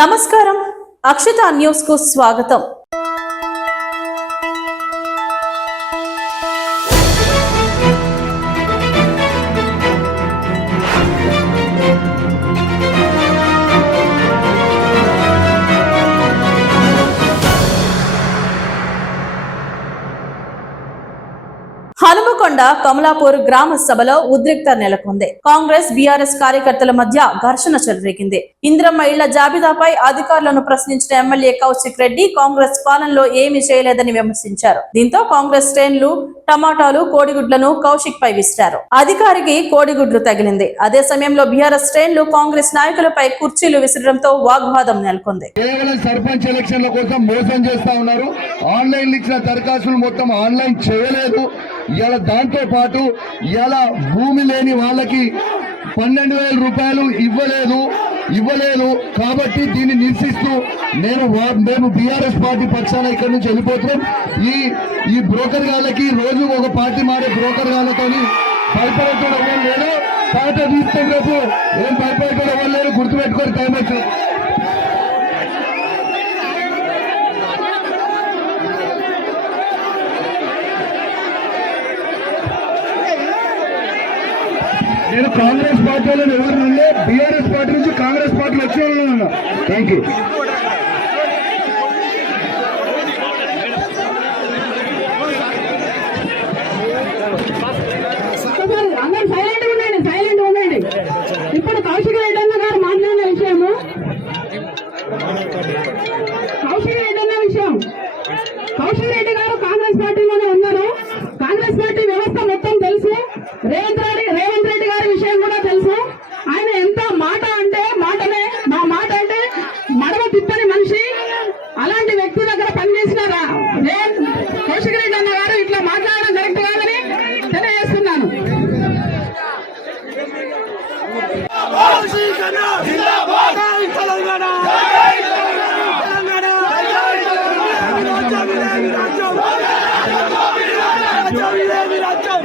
నమస్కారం అక్షత న్యూస్ కు స్వాగతం। హనుమకొండ కమలాపూర్ గ్రామ సభలో ఉద్రిక్తత నెలకొంది। కాంగ్రెస్ బీఆర్ఎస్ కార్యకర్తల మధ్య ఘర్షణ చెలరేగింది। ఇంద్రమ్మ ఇళ్ల జాబితాపై అధికారులను ప్రశ్నించిన ఎమ్మెల్యే కౌశిక్ రెడ్డి కాంగ్రెస్ పాలనలో ఏమీ చేయలేదని విమర్శించారు। దీంతో కాంగ్రెస్ శ్రేణులు టమాటాలు కోడిగుడ్లను కౌశిక్ పై విసిరారు। అధికారికి కోడిగుడ్లు తగిలింది। అదే సమయంలో బీఆర్ఎస్ శ్రేణులు కాంగ్రెస్ నాయకులపై కుర్చీలు విసిరడంతో వాగ్వాదం నెలకొంది। కేవలం సర్పంచ్ ఎలక్షన్ల కోసం మోసం చేస్తా ఉన్నారు। ఆన్లైన్ ఇచ్చిన దరఖాస్తులు మొత్తం ఆన్లైన్ చేయలేదు। ఇలా దాంతో పాటు ఇలా భూమి లేని వాళ్ళకి 12,000 రూపాయలు ఇవ్వలేదు కాబట్టి దీన్ని నిరసిస్తూ మేము బీఆర్ఎస్ పార్టీ పక్షాన ఇక్కడ నుంచి వెళ్ళిపోతున్నాం। ఈ బ్రోకర్ గాళ్ళకి రోజు ఒక పార్టీ మారే బ్రోకర్ గాళ్ళతో భయపడటం లేదు। పాట తీసుకుని రేపు ఏం భయపడటం లేదు, గుర్తుపెట్టుకొని టైం వచ్చింది। నేను కాంగ్రెస్ పార్టీలో ఎవరినంటే బీఆర్ఎస్ పార్టీ నుంచి కాంగ్రెస్ పార్టీలో వచ్చే వాళ్ళన్నా। Thank you. అందరూ సైలెంట్ ఉండండి। ఇప్పుడు కౌశిక్ రెడ్డి అన్న గారు మాట్లాడిన విషయము కౌశిక్ రెడ్డి గారు కాంగ్రెస్ పార్టీలోనే ఉన్నారు। కాంగ్రెస్ పార్టీ వ్యవస్థ మొత్తం తెలుసు। రేవంత్ రెడ్డి గారి విషయం కూడా తెలుసు। ఆయన ఎంత మాట అంటే మాటనే, మా మాట అంటే మడవ తిప్పని మనిషి। అలాంటి వ్యక్తి దగ్గర పనిచేసిన కౌశిక్ రెడ్డి అన్న గారు ఇట్లా మాట్లాడడం కరెక్ట్ కాదని తెలియజేస్తున్నాను। రాజ్యం